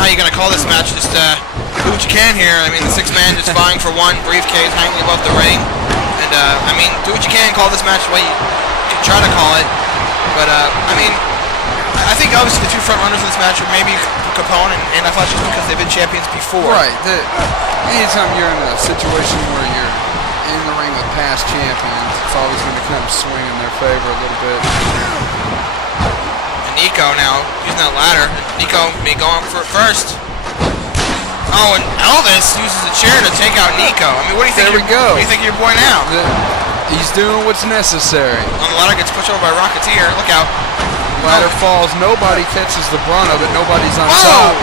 how you're gonna call this match. Just do what you can here. I mean, the 6 man just vying for one briefcase hanging above the ring, and I mean, do what you can. Call this match the way you try to call it. But I mean, I think obviously the 2 front runners in this match are maybe Capone and I thought just because they've been champions before. Right. Anytime you're in a situation where you're in the ring with past champions, it's always going to kind of swing in their favor a little bit. And Nico now using that ladder. Nico may go on for it first. Oh, and Elvis uses a chair to take out Nico. I mean, what do you think? There we go. What do you think of your boy now? He's doing what's necessary. On the ladder gets pushed over by Rocketeer. Look out. Ladder falls. Nobody catches the brunt of it. Nobody's on top.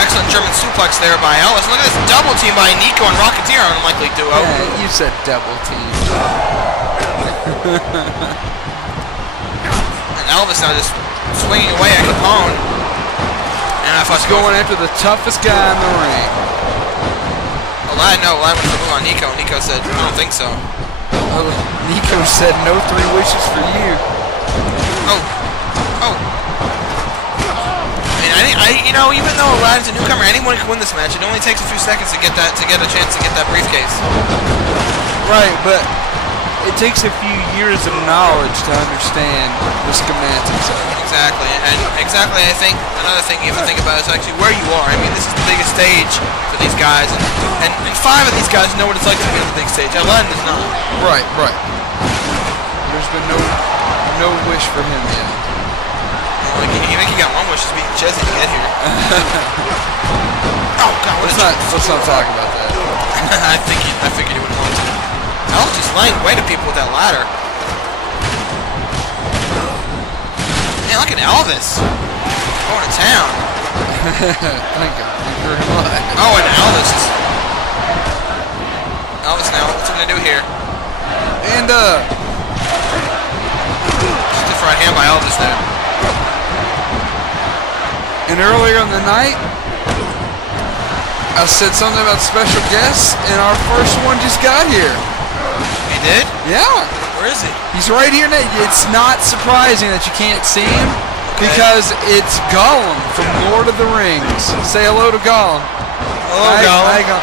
Excellent German suplex there by Elvis. Look at this double team by Nico and Rocketeer. An unlikely duo. Yeah, you said double team. And Elvis now just swinging away at Capone. And I thought he's going after the toughest guy in the ring. Aladdin went for the move on Nico. Nico said, I don't think so. Oh, Nico said no 3 wishes for you. Oh. You know, even though Aladdin's a newcomer, anyone can win this match. It only takes a few seconds to get a chance to get that briefcase. Right, but it takes a few years of knowledge to understand the schematics of it. Exactly, and exactly. I think another thing you have to think about is actually where you are. I mean, this is the biggest stage for these guys, and 5 of these guys know what it's like to be on the big stage. Aladdin does not. Right. There's been no wish for him yet. Like, you think he got 1 wish to beat Jesse to get here? Oh God! Let's not talk about that. I figured you wouldn't want to. Elvis just laying way to people with that ladder. Man, look at Elvis going to town. Thank you very much. Oh, and Elvis now. What's he gonna do here? And stiff right hand by Elvis there. And earlier in the night, I said something about special guests, and our first one just got here. He did? Yeah. Where is he? He's right here now. It's not surprising that you can't see him, because it's Gollum from Lord of the Rings. Say hello to Gollum. Hello, Gollum. Hi, Gollum.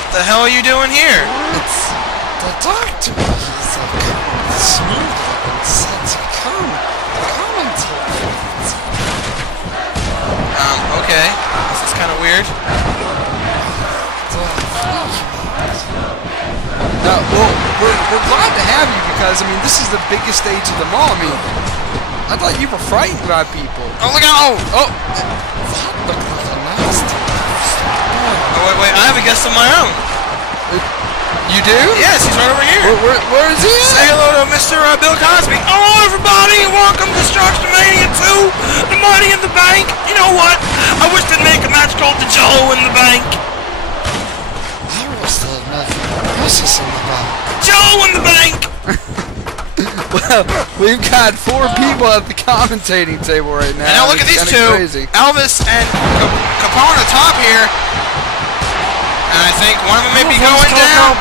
What the hell are you doing here? It's the doctor. He's smooth and said to come and take it. Okay. This is kind of weird. Well, we're glad to have you because, I mean, this is the biggest stage of them all. I mean, I thought you were frightened by people. Oh, look out! Oh! Look like a nasty. Oh, wait, I have a guest of my own. You do? Yes, he's right over here. Where is he at? Say hello to Mr. Bill Cosby. Hello, everybody, and welcome to Destructionmania II, the Money in the Bank. You know what? I wish they'd make a match called the Joe in the Bank. I wish they'd make Mrs. in the bank. Joe in the Bank. Well, we've got 4 people at the commentating table right now. And now look at these 2, crazy. Elvis and Capone on the top here. And I think one of them may be going down.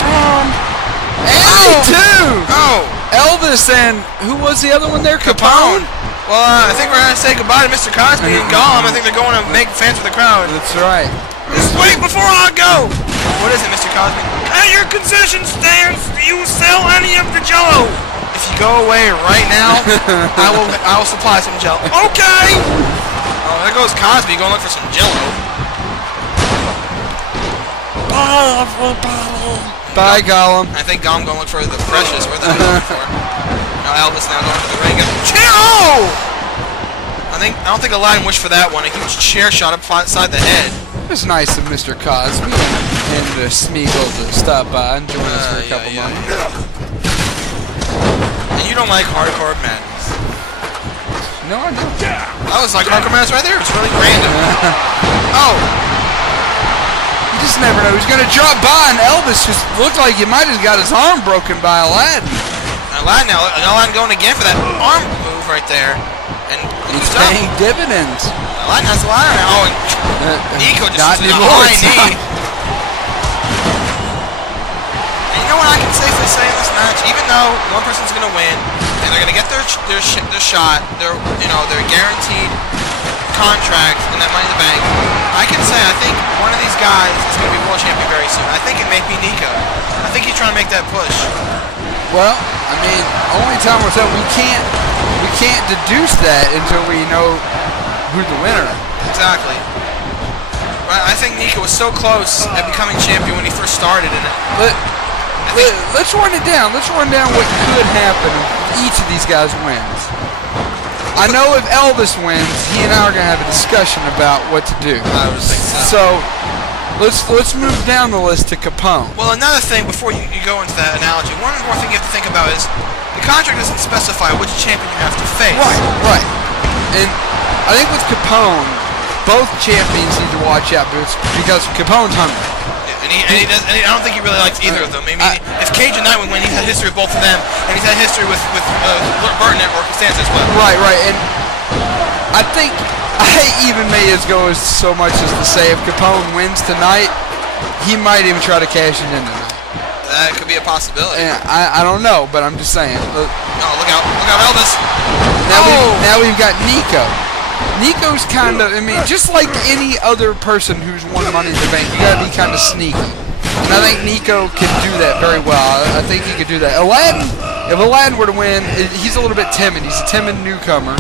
Andy too! Oh! Elvis and who was the other one there? Capone? Well, I think we're going to say goodbye to Mr. Cosby and Gollum. I think they're going to make fans for the crowd. That's right. Just wait before I go! What is it, Mr. Cosby? At your concession stands, do you sell any of the Jell-O? If you go away right now, I will supply some Jell-O. Okay! Oh, there goes Cosby going to look for some Jell-O. Bye, everybody. Bye, Gollum. I think Gollum going to look for the Precious. Where the hell are looking for? Now Elvis now going to the ring. Chair! I don't think Aladdin wished for that one. A huge chair shot up inside the head. It was nice of Mr. Cosby and Smeagol to stop by and join us for a couple months. And you don't like hardcore madness. No, I don't. That was like hardcore madness right there. It was really random. Oh! You just never know. He's going to drop by, and Elvis just looked like he might have got his arm broken by Aladdin. Aladdin going again for that arm move right there. And he's paying dividends. Aladdin has a ladder now. Oh, and Nico just not uses a anymore, high knee. And you know what I can safely say in this match? Even though one person's going to win, and they're going to get their shot, they're guaranteed contract in that Money in the Bank, I can say I think one of these guys is going to be world champion very soon. I think it may be Nico. I think he's trying to make that push. Well, I mean, only time will tell. We can't deduce that until we know who the winner is. Exactly. But I think Nico was so close at becoming champion when he first started, and let's run it down. Let's run down what could happen if each of these guys wins. I know if Elvis wins, he and I are going to have a discussion about what to do. I would think so. So let's move down the list to Capone. Well, another thing before you go into that analogy, one more thing you have to think about is the contract doesn't specify which champion you have to face. Right. And I think with Capone, both champions need to watch out because Capone's hungry. And I don't think he really likes either of them. I mean, if Cage and Nightwing win, he's had history with both of them, and he's had history with Burton or Costanza as well. Right, and I think I even may as go as so much as to say if Capone wins tonight, he might even try to cash it in tonight. That could be a possibility. And I don't know, but I'm just saying. Look out, Elvis! Now we've got Nico. Nico's kind of, I mean, just like any other person who's won Money in the Bank, you gotta be kind of sneaky. And I think Nico can do that very well. I think he could do that. If Aladdin were to win, he's a little bit timid. He's a timid newcomer.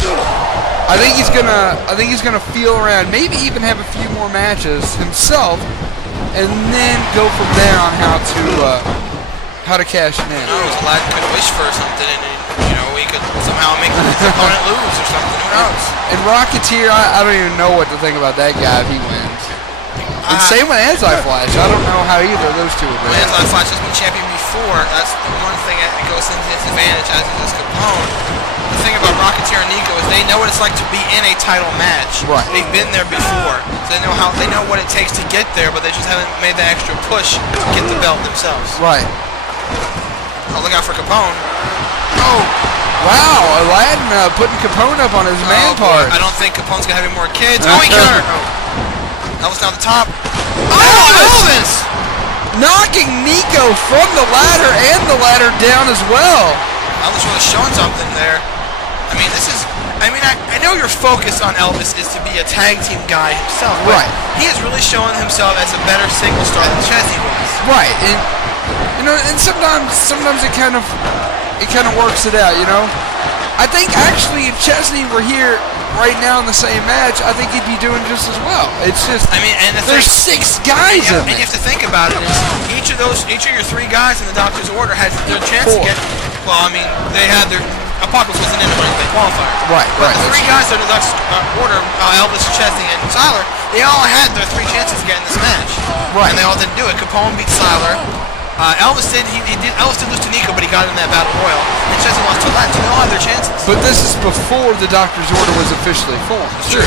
I think he's gonna feel around, maybe even have a few more matches himself, and then go from there on how to cash it in. Who knows? Aladdin could wish for something, and he could somehow make his opponent lose or something. Who knows? And Rocketeer, I don't even know what to think about that guy if he wins. And same with Anti-Flash. I don't know how either of those two would win. Anti-Flash has been champion before. That's the one thing that goes into his advantage as is Capone. The thing about Rocketeer and Nico is they know what it's like to be in a title match. Right. They've been there before. So they know what it takes to get there, but they just haven't made that extra push to get the belt themselves. Right. Oh, look out for Capone. Oh! Wow, Aladdin putting Capone up on his man part. I don't think Capone's going to have any more kids. Oh, he countered! Elvis down the top. Elvis! Knocking Nico from the ladder and the ladder down as well. Elvis really showing something there. I know your focus on Elvis is to be a tag team guy himself. Right. He is really showing himself as a better single star than Chesney was. Right, and sometimes it kind of works it out, I think actually if Chesney were here right now in the same match, I think he'd be doing just as well. It's just there's 6 guys in and you have to think about it is each of your 3 guys in the Doctor's order had their chance to get. Well, I mean they had their Apocalypse wasn't in the qualifier. Right. But the 3 guys in the Doctor's order, Elvis, Chesney, and Siler, they all had their 3 chances to get in this match. Right. And they all didn't do it. Capone beat Siler. Elvis did lose to Nico, but he got in that battle royal. And Chesney lost to Aladdin, so they all had their chances. But this is before the Doctor's order was officially formed. Sure.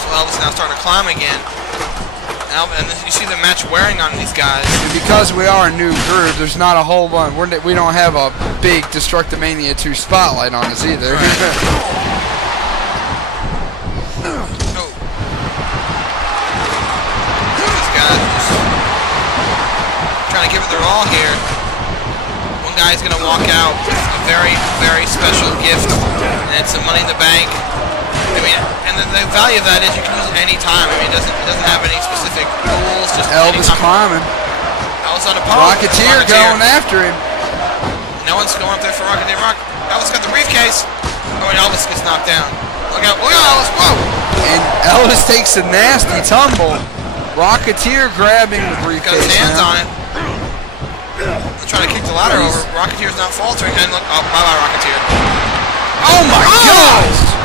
So Elvis now starting to climb again. And you see the match wearing on these guys. And because we are a new group, there's not a whole bunch. We don't have a big Destructomania II spotlight on us either. Right. Trying to give it their all here. One guy's going to walk out with a very, very special gift, and it's some Money in the Bank. And the value of that is you can use it any time. It doesn't have any specific rules. Just Elvis climbing. Elvis on a pole. Rocketeer going after him. No one's going up there for Rocketeer. Elvis got the briefcase. Oh, and Elvis gets knocked down. Look out, Elvis! Whoa! And Elvis takes a nasty tumble. Rocketeer grabbing the briefcase. Got his hands on it. They're trying to kick the ladder over. Rocketeer's not faltering. And look, bye-bye, Rocketeer. Oh my gosh!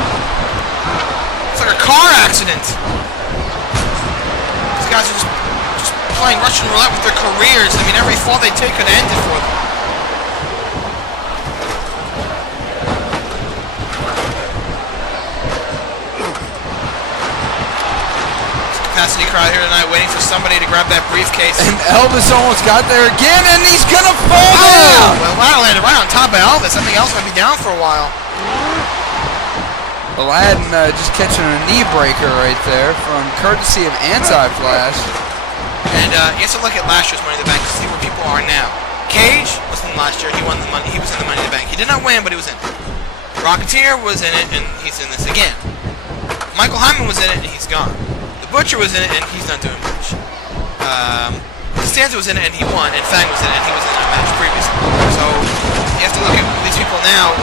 It's like a car accident. These guys are just playing Russian roulette with their careers. Every fall they take could end it for them. Capacity crowd here tonight waiting for somebody to grab that briefcase. And Elvis almost got there again, and he's gonna fall down! Well, Ladder landed right on top of Elvis. Something else might be down for a while. Aladdin just catching a knee breaker right there from courtesy of Anti-Flash. And you have to look at last year's Money in the Bank to see where people are now. Cage wasn't last year. He won the money. He was in the Money in the Bank. He did not win, but he was in. Rocketeer was in it, and he's in this again. Michael Hyman was in it, and he's gone. The Butcher was in it, and he's not doing much. Costanza was in it, and he won, and Fang was in it, and he was in that match previously. So, you have to look at these people now.